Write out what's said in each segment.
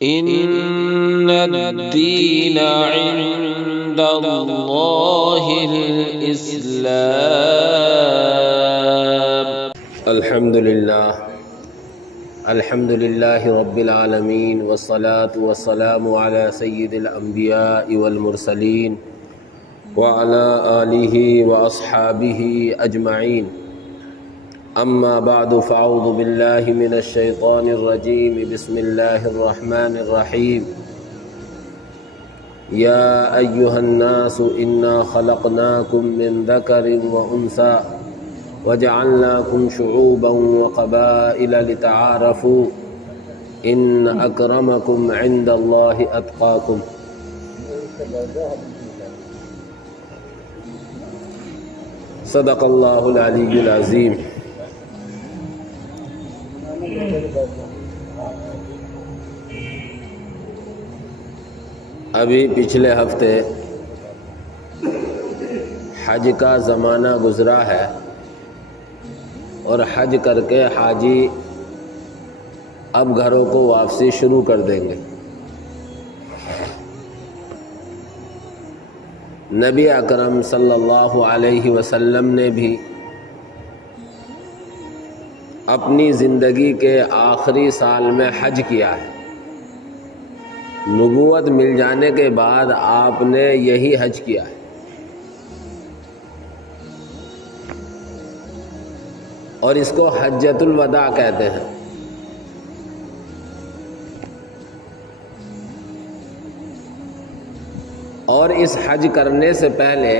إن الدين عند الله الإسلام. الحمد لله رب العالمين، والصلاة والسلام على سيد الأنبياء والمرسلين وعلى آله وأصحابه أجمعين. أما بعد، فأعوذ بالله من الشيطان الرجيم. بسم الله الرحمن الرحيم. يا أيها الناس إنا خلقناكم من ذكر وأنثى وجعلناكم شعوبا وقبائل لتعارفوا إن أكرمكم عند الله أتقاكم. صدق اللہ العلی العظیم. ابھی پچھلے ہفتے حج کا زمانہ گزرا ہے اور حج کر کے حاجی اب گھروں کو واپسی شروع کر دیں گے. نبی اکرم صلی اللہ علیہ وسلم نے بھی اپنی زندگی کے آخری سال میں حج کیا ہے. نبوت مل جانے کے بعد آپ نے یہی حج کیا ہے. اور اس کو حجۃ الوداع کہتے ہیں. اور اس حج کرنے سے پہلے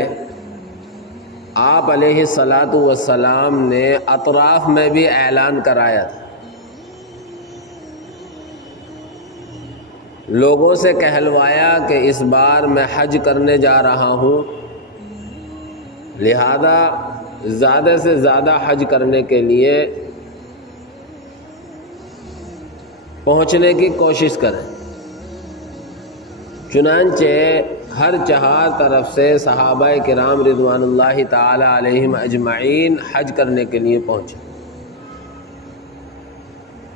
آپ علیہ الصلاۃ والسلام نے اطراف میں بھی اعلان کرایا تھا. لوگوں سے کہلوایا کہ اس بار میں حج کرنے جا رہا ہوں، لہذا زیادہ سے زیادہ حج کرنے کے لیے پہنچنے کی کوشش کریں. چنانچہ ہر چہار طرف سے صحابہ کرام رضوان اللہ تعالی علیہم اجمعین حج کرنے کے لیے پہنچے.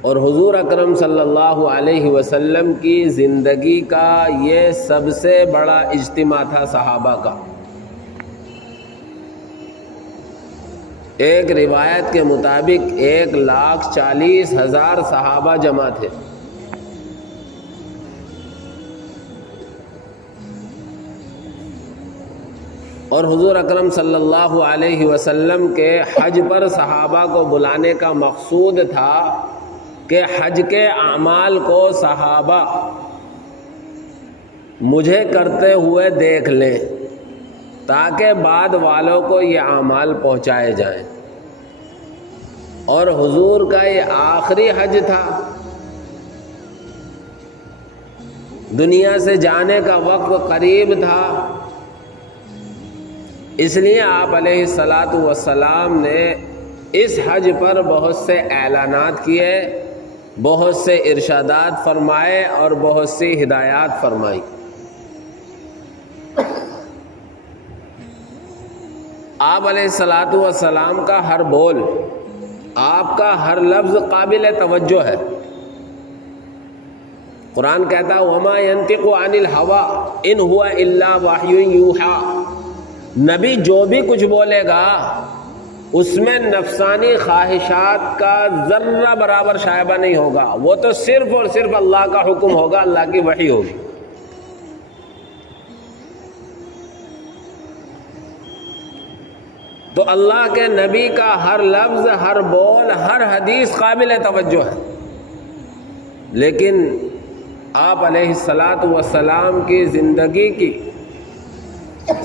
اور حضور اکرم صلی اللہ علیہ وسلم کی زندگی کا یہ سب سے بڑا اجتماع تھا صحابہ کا. ایک روایت کے مطابق 1,40,000 صحابہ جمع تھے. اور حضور اکرم صلی اللہ علیہ وسلم کے حج پر صحابہ کو بلانے کا مقصود تھا کہ حج کے اعمال کو صحابہ مجھے کرتے ہوئے دیکھ لیں تاکہ بعد والوں کو یہ اعمال پہنچائے جائیں. اور حضور کا یہ آخری حج تھا. دنیا سے جانے کا وقت قریب تھا، اس لیے آپ علیہ الصلاۃ والسلام نے اس حج پر بہت سے اعلانات کیے، بہت سے ارشادات فرمائے اور بہت سی ہدایات فرمائی. آپ علیہ الصلاۃ والسلام کا ہر بول، آپ کا ہر لفظ قابل توجہ ہے. قرآن کہتا ہے وَمَا يَنطِقُ عَنِ الْهَوَىٰ إِنْ هُوَ إِلَّا وَحْيٌ يُوحَىٰ. نبی جو بھی کچھ بولے گا اس میں نفسانی خواہشات کا ذرہ برابر شائبہ نہیں ہوگا. وہ تو صرف اور صرف اللہ کا حکم ہوگا، اللہ کی وحی ہوگی. تو اللہ کے نبی کا ہر لفظ، ہر بول، ہر حدیث قابل توجہ ہے. لیکن آپ علیہ الصلاۃ والسلام کی زندگی کی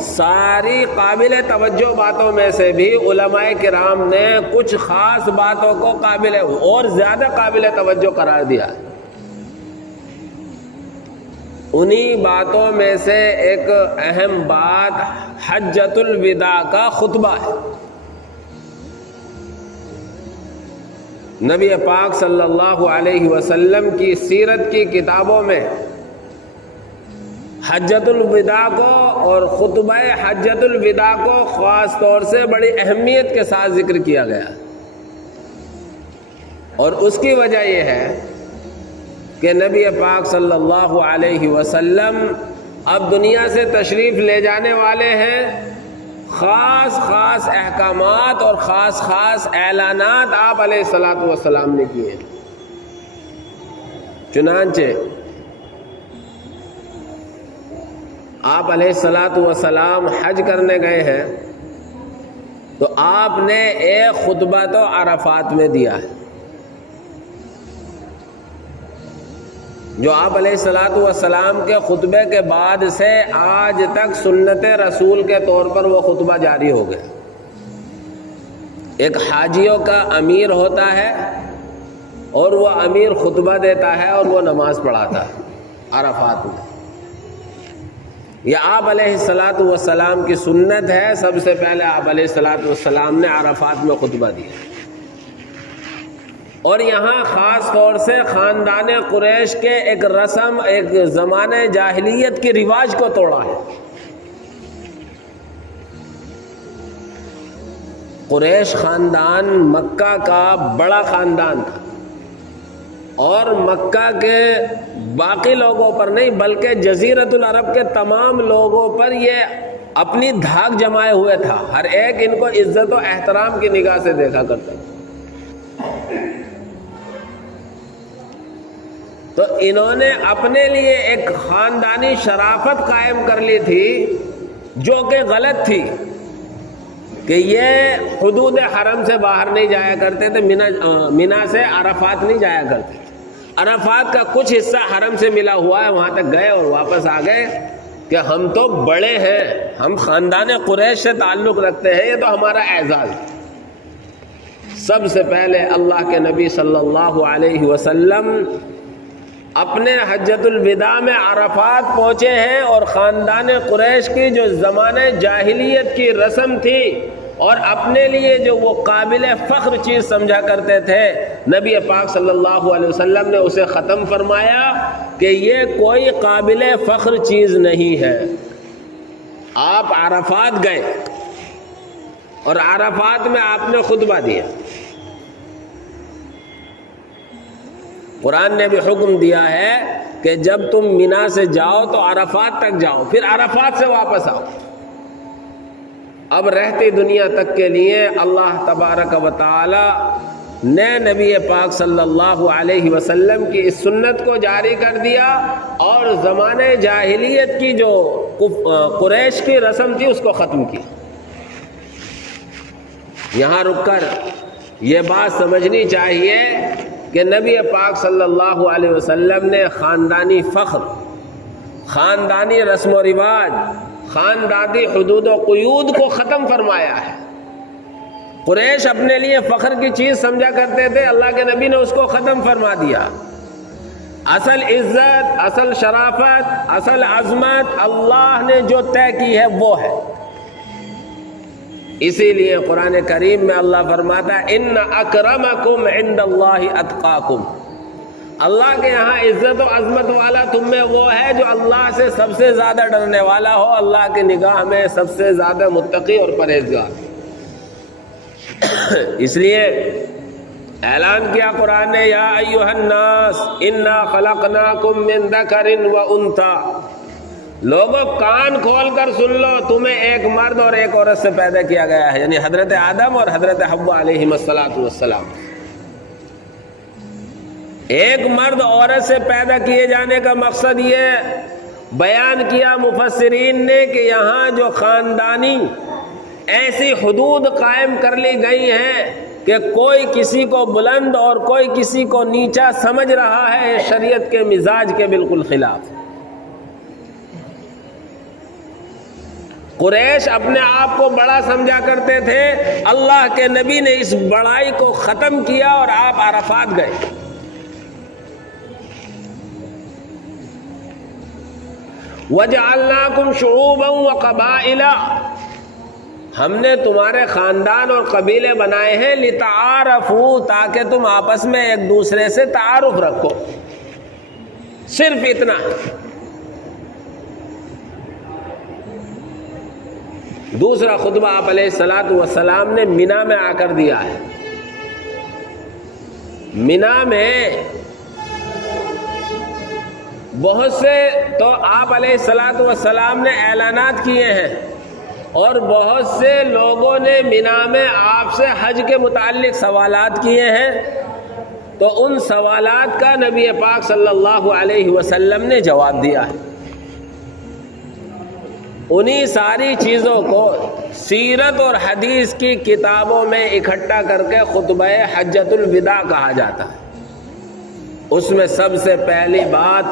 ساری قابل توجہ باتوں میں سے بھی علماء کرام نے کچھ خاص باتوں کو قابل اور زیادہ قابل توجہ قرار دیا. انہی باتوں میں سے ایک اہم بات حجۃ الوداع کا خطبہ ہے. نبی پاک صلی اللہ علیہ وسلم کی سیرت کی کتابوں میں حجۃ الوداع کو اور خطبہ حجۃ الوداع کو خاص طور سے بڑی اہمیت کے ساتھ ذکر کیا گیا. اور اس کی وجہ یہ ہے کہ نبی پاک صلی اللہ علیہ وسلم اب دنیا سے تشریف لے جانے والے ہیں، خاص خاص احکامات اور خاص خاص اعلانات آپ علیہ الصلاۃ والسلام نے کیے۔ چنانچہ آپ علیہ الصلاۃ والسلام حج کرنے گئے ہیں تو آپ نے ایک خطبہ تو عرفات میں دیا ہے، جو آپ علیہ الصلاۃ والسلام کے خطبے کے بعد سے آج تک سنت رسول کے طور پر وہ خطبہ جاری ہو گیا۔ ایک حاجیوں کا امیر ہوتا ہے اور وہ امیر خطبہ دیتا ہے اور وہ نماز پڑھاتا ہے عرفات میں۔ یہ آپ علیہ الصلاۃ والسلام کی سنت ہے، سب سے پہلے آپ علیہ الصلاۃ والسلام نے عرفات میں خطبہ دیا، اور یہاں خاص طور سے خاندان قریش کے ایک رسم، ایک زمانے جاہلیت کی رواج کو توڑا ہے۔ قریش خاندان مکہ کا بڑا خاندان تھا، اور مکہ کے باقی لوگوں پر نہیں بلکہ جزیرۃ العرب کے تمام لوگوں پر یہ اپنی دھاک جمائے ہوئے تھا، ہر ایک ان کو عزت و احترام کی نگاہ سے دیکھا کرتا تھا۔ تو انہوں نے اپنے لیے ایک خاندانی شرافت قائم کر لی تھی جو کہ غلط تھی، کہ یہ حدود حرم سے باہر نہیں جایا کرتے تھے، مینا سے عرفات نہیں جایا کرتے تھے۔ عرفات کا کچھ حصہ حرم سے ملا ہوا ہے، وہاں تک گئے اور واپس آ گئے کہ ہم تو بڑے ہیں، ہم خاندان قریش سے تعلق رکھتے ہیں، یہ تو ہمارا اعزاز۔ سب سے پہلے اللہ کے نبی صلی اللہ علیہ وسلم اپنے حجۃ الوداع میں عرفات پہنچے ہیں، اور خاندان قریش کی جو زمانے جاہلیت کی رسم تھی اور اپنے لیے جو وہ قابل فخر چیز سمجھا کرتے تھے، نبی پاک صلی اللہ علیہ وسلم نے اسے ختم فرمایا کہ یہ کوئی قابل فخر چیز نہیں ہے۔ آپ عرفات گئے اور عرفات میں آپ نے خطبہ دیا۔ قرآن نے بھی حکم دیا ہے کہ جب تم مینا سے جاؤ تو عرفات تک جاؤ، پھر عرفات سے واپس آؤ۔ اب رہتی دنیا تک کے لیے اللہ تبارک و تعالی نے نبی پاک صلی اللہ علیہ وسلم کی اس سنت کو جاری کر دیا، اور زمانے جاہلیت کی جو قریش کی رسم تھی اس کو ختم کی۔ یہاں رک کر یہ بات سمجھنی چاہیے کہ نبی پاک صلی اللہ علیہ وسلم نے خاندانی فخر، خاندانی رسم و رواج، خاندانی حدود و قیود کو ختم فرمایا ہے۔ قریش اپنے لیے فخر کی چیز سمجھا کرتے تھے، اللہ کے نبی نے اس کو ختم فرما دیا۔ اصل عزت، اصل شرافت، اصل عظمت اللہ نے جو طے کی ہے وہ ہے۔ اسی لیے قرآن کریم میں اللہ فرماتا ہے ان اکرمکم عند اللہ اتقاکم، اللہ کے یہاں عزت و عظمت والا تم میں وہ ہے جو اللہ سے سب سے زیادہ ڈرنے والا ہو، اللہ کی نگاہ میں سب سے زیادہ متقی اور پرہیزگار۔ اس لیے اعلان کیا قرآن نے، یا ایھا الناس انا خلقناکم من ذکر و انثی، لوگوں کان کھول کر سن لو، تمہیں ایک مرد اور ایک عورت سے پیدا کیا گیا ہے، یعنی حضرت آدم اور حضرت حوا علیہم السلام۔ ایک مرد عورت سے پیدا کیے جانے کا مقصد یہ بیان کیا مفسرین نے کہ یہاں جو خاندانی ایسی حدود قائم کر لی گئی ہیں کہ کوئی کسی کو بلند اور کوئی کسی کو نیچا سمجھ رہا ہے، شریعت کے مزاج کے بالکل خلاف۔ قریش اپنے آپ کو بڑا سمجھا کرتے تھے، اللہ کے نبی نے اس بڑائی کو ختم کیا اور آپ عرفات گئے۔ وَجَعَلْنَاكُمْ شُعُوبًا وَقَبَائِلَ، ہم نے تمہارے خاندان اور قبیلے بنائے ہیں لِتَعَارَفُوا، تاکہ تم آپس میں ایک دوسرے سے تعارف رکھو، صرف اتنا۔ دوسرا خطبہ آپ علیہ الصلاۃ والسلام نے مینا میں آ کر دیا ہے۔ مینا میں بہت سے تو آپ علیہ الصلاۃ والسلام نے اعلانات کیے ہیں اور بہت سے لوگوں نے مینا میں آپ سے حج کے متعلق سوالات کیے ہیں، تو ان سوالات کا نبی پاک صلی اللہ علیہ وسلم نے جواب دیا ہے۔ انہی ساری چیزوں کو سیرت اور حدیث کی کتابوں میں اکٹھا کر کے خطبہ حجۃ الوداع کہا جاتا ہے۔ اس میں سب سے پہلی بات،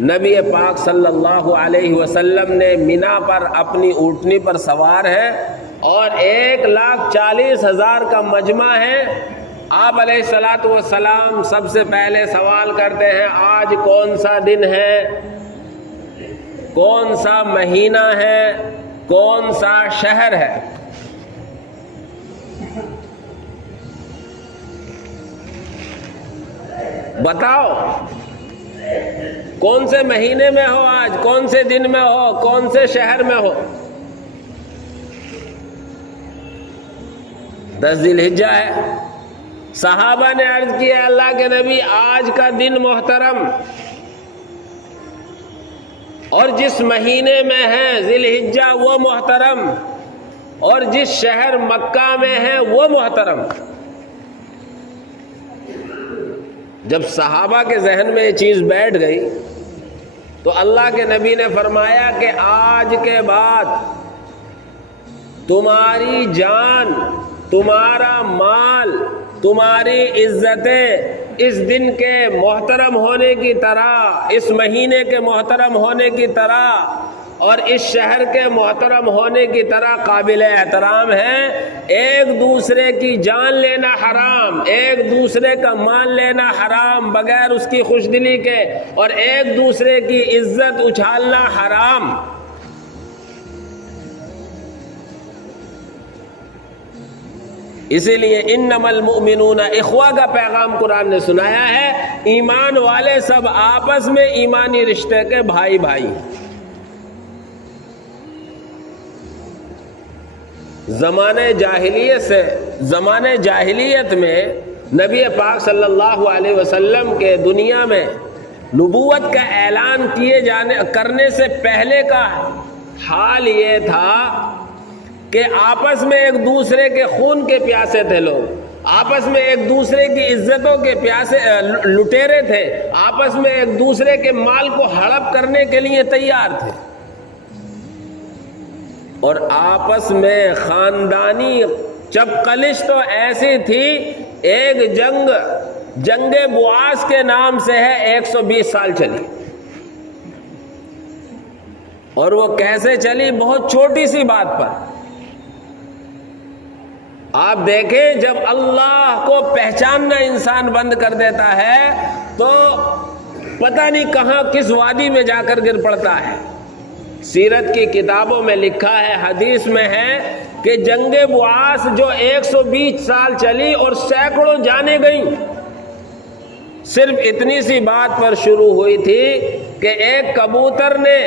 نبی پاک صلی اللہ علیہ وسلم نے مینا پر اپنی اونٹنی پر سوار ہے اور 1,40,000 کا مجمع ہے۔ آپ علیہ الصلاۃ والسلام سب سے پہلے سوال کرتے ہیں، آج کون سا دن ہے، کون سا مہینہ ہے، کون سا شہر ہے؟ بتاؤ، کون سے مہینے میں ہو آج، کون سے دن میں ہو، کون سے شہر میں ہو؟ 10 ذی الحجہ ہے۔ صحابہ نے عرض کیا، اللہ کے نبی آج کا دن محترم، اور جس مہینے میں ہے ذی الحجہ وہ محترم، اور جس شہر مکہ میں ہے وہ محترم۔ جب صحابہ کے ذہن میں یہ چیز بیٹھ گئی تو اللہ کے نبی نے فرمایا کہ آج کے بعد تمہاری جان، تمہارا مال، تمہاری عزتیں اس دن کے محترم ہونے کی طرح، اس مہینے کے محترم ہونے کی طرح اور اس شہر کے محترم ہونے کی طرح قابل احترام ہیں۔ ایک دوسرے کی جان لینا حرام، ایک دوسرے کا مال لینا حرام بغیر اس کی خوش دلی کے، اور ایک دوسرے کی عزت اچھالنا حرام۔ اسی لیے انما المؤمنون اخوہ کا پیغام قرآن نے سنایا ہے۔ ایمان والے سب آپس میں ایمانی رشتے کے بھائی بھائی۔ زمانے جاہلیت میں نبی پاک صلی اللہ علیہ وسلم کے دنیا میں نبوت کا اعلان کرنے سے پہلے کا حال یہ تھا کہ آپس میں ایک دوسرے کے خون کے پیاسے تھے لوگ، آپس میں ایک دوسرے کی عزتوں کے پیاسے لٹیرے تھے، آپس میں ایک دوسرے کے مال کو ہڑپ کرنے کے لیے تیار تھے، اور آپس میں خاندانی چپقلش تو ایسی تھی۔ ایک جنگ بواس کے نام سے ہے، 120 سال چلی، اور وہ کیسے چلی؟ بہت چھوٹی سی بات پر۔ آپ دیکھیں، جب اللہ کو پہچاننا انسان بند کر دیتا ہے تو پتہ نہیں کہاں کس وادی میں جا کر گر پڑتا ہے۔ سیرت کی کتابوں میں لکھا ہے، حدیث میں ہے کہ جنگ بواس جو 120 سال چلی اور سینکڑوں جانیں گئیں، صرف اتنی سی بات پر شروع ہوئی تھی کہ ایک کبوتر نے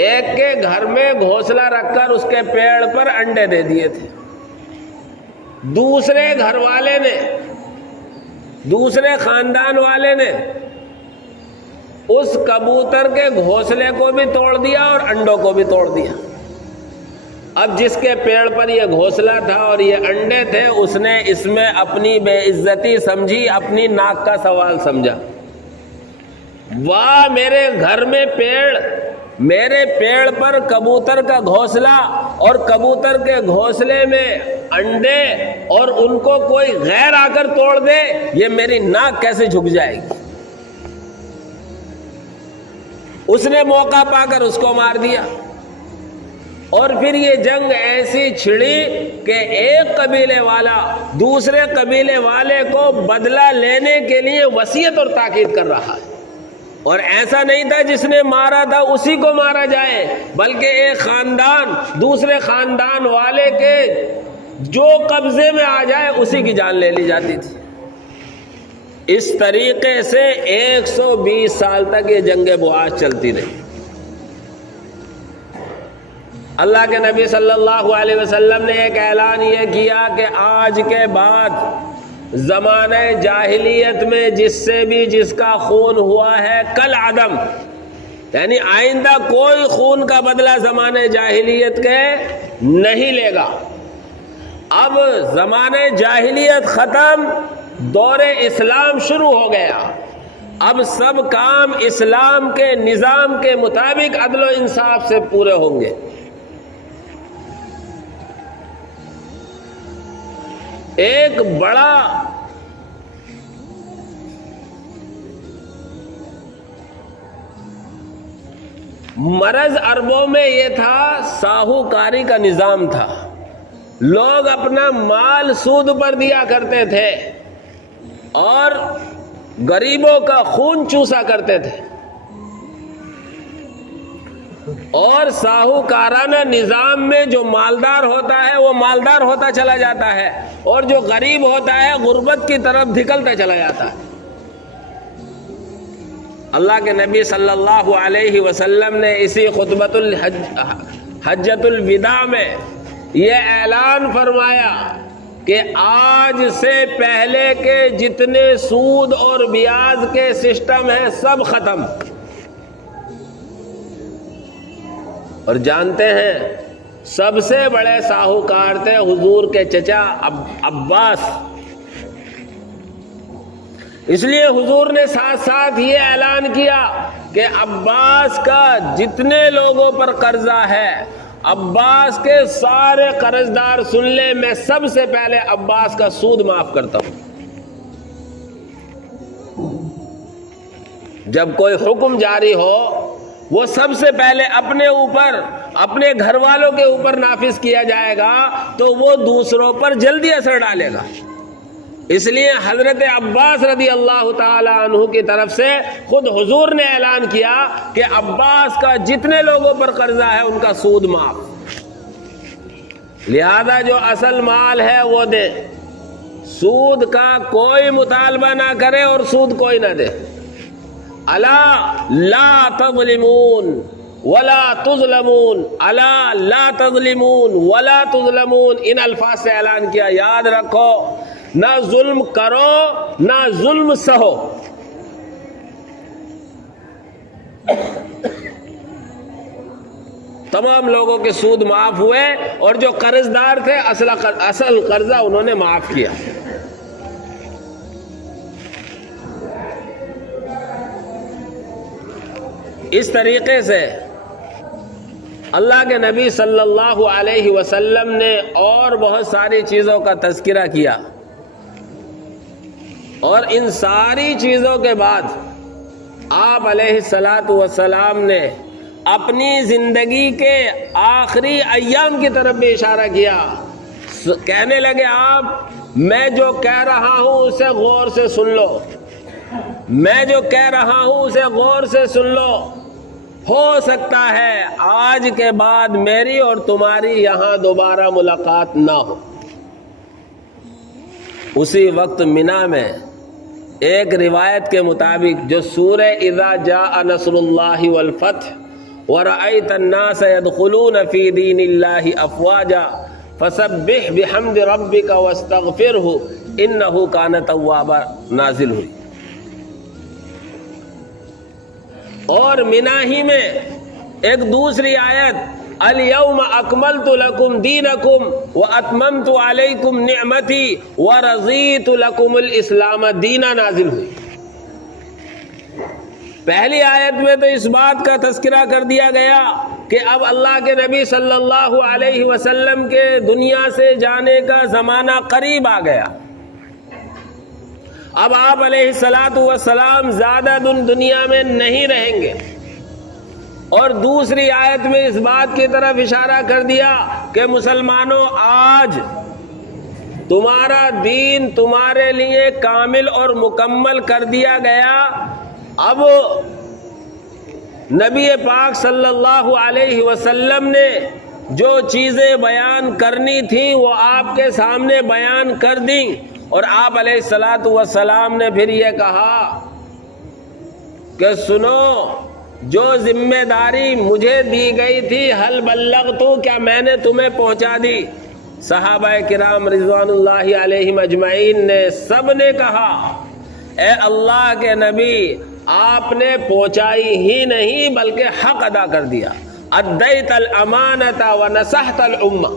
ایک کے گھر میں گھونسلہ رکھ کر اس کے پیڑ پر انڈے دے دیے تھے، دوسرے گھر والے نے، دوسرے خاندان والے نے اس کبوتر کے گھونسلے کو بھی توڑ دیا اور انڈوں کو بھی توڑ دیا۔ اب جس کے پیڑ پر یہ گھونسلہ تھا اور یہ انڈے تھے، اس نے اس میں اپنی بے عزتی سمجھی، اپنی ناک کا سوال سمجھا۔ واہ، میرے گھر میں میرے پیڑ پر کبوتر کا گھونسلہ اور کبوتر کے گھونسلے میں انڈے، اور ان کو کوئی غیر آ کر توڑ دے، یہ میری ناک کیسے جھک جائے گی؟ اس نے موقع پا کر اس کو مار دیا، اور پھر یہ جنگ ایسی چھڑی کہ ایک قبیلے والا دوسرے قبیلے والے کو بدلہ لینے کے لیے وصیت اور تاکید کر رہا ہے، اور ایسا نہیں تھا جس نے مارا تھا اسی کو مارا جائے، بلکہ ایک خاندان دوسرے خاندان والے کے جو قبضے میں آ جائے اسی کی جان لے لی جاتی تھی۔ اس طریقے سے 120 سال تک یہ جنگ بواس چلتی رہی۔ اللہ کے نبی صلی اللہ علیہ وسلم نے ایک اعلان یہ کیا کہ آج کے بعد زمانہ جاہلیت میں جس سے بھی جس کا خون ہوا ہے کل عدم، یعنی آئندہ کوئی خون کا بدلہ زمانہ جاہلیت کے نہیں لے گا۔ اب زمانہ جاہلیت ختم، دور اسلام شروع ہو گیا، اب سب کام اسلام کے نظام کے مطابق عدل و انصاف سے پورے ہوں گے۔ ایک بڑا مرض عربوں میں یہ تھا، ساہوکاری کا نظام تھا، لوگ اپنا مال سود پر دیا کرتے تھے اور غریبوں کا خون چوسا کرتے تھے، اور ساہوکارانہ نظام میں جو مالدار ہوتا ہے وہ مالدار ہوتا چلا جاتا ہے، اور جو غریب ہوتا ہے غربت کی طرف دھکلتا چلا جاتا ہے۔ اللہ کے نبی صلی اللہ علیہ وسلم نے اسی خطبۃ حجۃ الوداع میں یہ اعلان فرمایا کہ آج سے پہلے کے جتنے سود اور بیاج کے سسٹم ہیں سب ختم۔ اور جانتے ہیں سب سے بڑے ساہوکار تھے حضور کے چچا عباس، اس لیے حضور نے ساتھ ساتھ یہ اعلان کیا کہ عباس کا جتنے لوگوں پر قرضہ ہے، عباس کے سارے قرض دار سن لیں، میں سب سے پہلے عباس کا سود معاف کرتا ہوں۔ جب کوئی حکم جاری ہو وہ سب سے پہلے اپنے اوپر، اپنے گھر والوں کے اوپر نافذ کیا جائے گا تو وہ دوسروں پر جلدی اثر ڈالے گا۔ اس لیے حضرت عباس رضی اللہ تعالی عنہ کی طرف سے خود حضور نے اعلان کیا کہ عباس کا جتنے لوگوں پر قرضہ ہے ان کا سود معاف، لہذا جو اصل مال ہے وہ دے، سود کا کوئی مطالبہ نہ کرے اور سود کوئی نہ دے۔ الا لا تظلمون ولا تظلمون، الا لا تظلمون ولا تظلمون، ان الفاظ سے اعلان کیا، یاد رکھو نہ ظلم کرو نہ ظلم سہو۔ تمام لوگوں کے سود معاف ہوئے اور جو قرض دار تھے اصل قرضہ انہوں نے معاف کیا۔ اس طریقے سے اللہ کے نبی صلی اللہ علیہ وسلم نے اور بہت ساری چیزوں کا تذکرہ کیا، اور ان ساری چیزوں کے بعد آپ علیہ الصلاۃ والسلام نے اپنی زندگی کے آخری ایام کی طرف بھی اشارہ کیا۔ کہنے لگے آپ، میں جو کہہ رہا ہوں اسے غور سے سن لو، میں جو کہہ رہا ہوں اسے غور سے سن لو، ہو سکتا ہے آج کے بعد میری اور تمہاری یہاں دوبارہ ملاقات نہ ہو۔ اسی وقت منا میں ایک روایت کے مطابق جو سورہ اذا جاء نصر اللہ والفتح ورأیت الناس يدخلون فی دین اللہ افواجا فسبح بحمد ربک واستغفرہ انہ کان توابا نازل ہوئی، اور منا ہی میں ایک دوسری آیت الیوم اکملت لکم دینکم واتممت علیکم نعمتی ورضیت لکم الاسلام دینا نازل ہوئی۔ پہلی آیت میں تو اس بات کا تذکرہ کر دیا گیا کہ اب اللہ کے نبی صلی اللہ علیہ وسلم کے دنیا سے جانے کا زمانہ قریب آ گیا، اب آپ علیہ الصلاۃ والسلام زیادہ دن دنیا میں نہیں رہیں گے، اور دوسری آیت میں اس بات کی طرف اشارہ کر دیا کہ مسلمانوں آج تمہارا دین تمہارے لیے کامل اور مکمل کر دیا گیا۔ اب نبی پاک صلی اللہ علیہ وسلم نے جو چیزیں بیان کرنی تھیں وہ آپ کے سامنے بیان کر دیں، اور آپ علیہ الصلاۃ والسلام نے پھر یہ کہا کہ سنو، جو ذمہ داری مجھے دی گئی تھی حل بلغتو، کیا میں نے تمہیں پہنچا دی؟ صحابہ کرام رضوان اللہ علیہم اجمعین نے سب نے کہا اے اللہ کے نبی آپ نے پہنچائی ہی نہیں بلکہ حق ادا کر دیا، ادیت الامانۃ ونصحت الامہ۔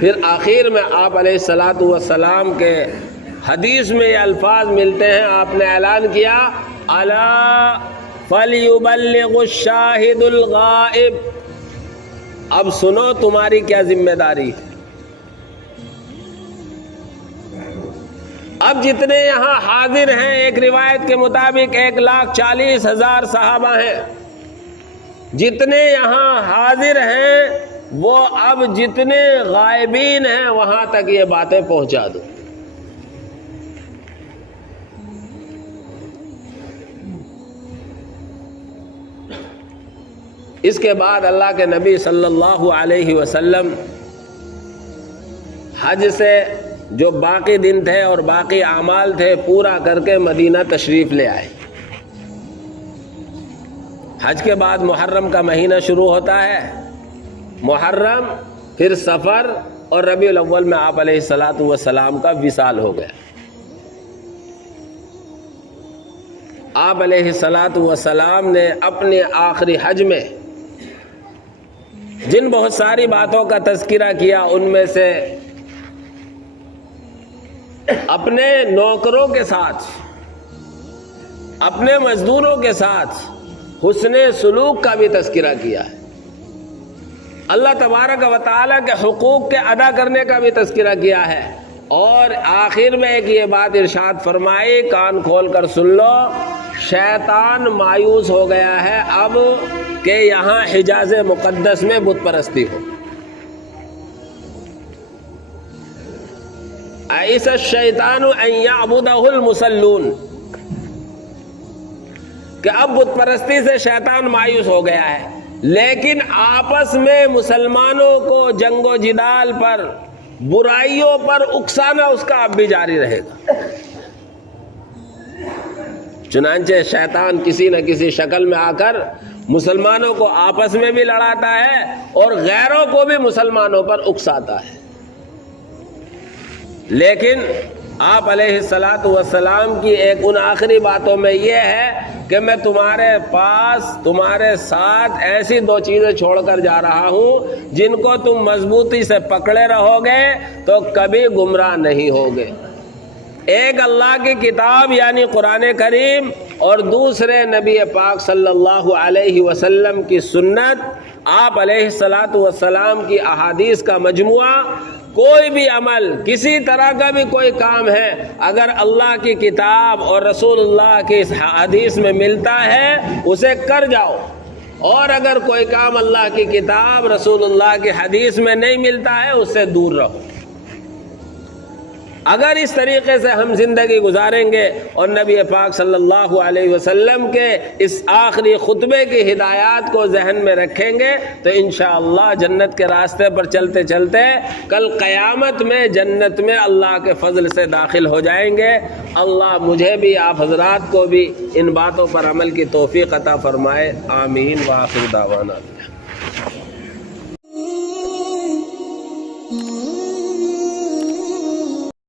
پھر آخر میں آپ علیہ الصلاۃ والسلام کے حدیث میں یہ الفاظ ملتے ہیں، آپ نے اعلان کیا الا فلیبلغ الشاہد الغائب، اب سنو تمہاری کیا ذمہ داری ہے۔ اب جتنے یہاں حاضر ہیں، ایک روایت کے مطابق 1,40,000 صحابہ ہیں، جتنے یہاں حاضر ہیں وہ اب جتنے غائبین ہیں وہاں تک یہ باتیں پہنچا دو۔ اس کے بعد اللہ کے نبی صلی اللہ علیہ وسلم حج سے جو باقی دن تھے اور باقی اعمال تھے پورا کر کے مدینہ تشریف لے آئے۔ حج کے بعد محرم کا مہینہ شروع ہوتا ہے، محرم پھر صفر اور ربیع الاول میں آپ علیہ الصلاۃ والسلام کا وصال ہو گیا۔ آپ علیہ الصلاۃ والسلام نے اپنے آخری حج میں جن بہت ساری باتوں کا تذکرہ کیا، ان میں سے اپنے نوکروں کے ساتھ، اپنے مزدوروں کے ساتھ حسن سلوک کا بھی تذکرہ کیا ہے، اللہ تبارک و تعالیٰ کے حقوق کے ادا کرنے کا بھی تذکرہ کیا ہے، اور آخر میں ایک یہ بات ارشاد فرمائی، کان کھول کر سن لو، شیطان مایوس ہو گیا ہے اب کہ یہاں حجاز مقدس میں بت پرستی ہو۔ ایس الشیطان ان یعبدہ المصلون، کہ اب بت پرستی سے شیطان مایوس ہو گیا ہے، لیکن آپس میں مسلمانوں کو جنگ و جدال پر، برائیوں پر اکسانا اس کا اب بھی جاری رہے گا۔ چنانچہ شیطان کسی نہ کسی شکل میں آ کر مسلمانوں کو آپس میں بھی لڑاتا ہے اور غیروں کو بھی مسلمانوں پر اکساتا ہے، لیکن آپ علیہ الصلاۃ والسلام کی ایک ان آخری باتوں میں یہ ہے کہ میں تمہارے پاس، تمہارے ساتھ ایسی دو چیزیں چھوڑ کر جا رہا ہوں جن کو تم مضبوطی سے پکڑے رہو گے تو کبھی گمراہ نہیں ہوگے۔ ایک اللہ کی کتاب یعنی قرآن کریم، اور دوسرے نبی پاک صلی اللہ علیہ وسلم کی سنت، آپ علیہ الصلاۃ والسلام کی احادیث کا مجموعہ۔ کوئی بھی عمل، کسی طرح کا بھی کوئی کام ہے، اگر اللہ کی کتاب اور رسول اللہ کی حدیث میں ملتا ہے اسے کر جاؤ، اور اگر کوئی کام اللہ کی کتاب رسول اللہ کی حدیث میں نہیں ملتا ہے اس سے دور رہو۔ اگر اس طریقے سے ہم زندگی گزاریں گے اور نبی پاک صلی اللہ علیہ وسلم کے اس آخری خطبے کی ہدایات کو ذہن میں رکھیں گے تو انشاءاللہ جنت کے راستے پر چلتے چلتے کل قیامت میں جنت میں اللہ کے فضل سے داخل ہو جائیں گے۔ اللہ مجھے بھی آپ حضرات کو بھی ان باتوں پر عمل کی توفیق عطا فرمائے، آمین۔ وآخر دعوانا۔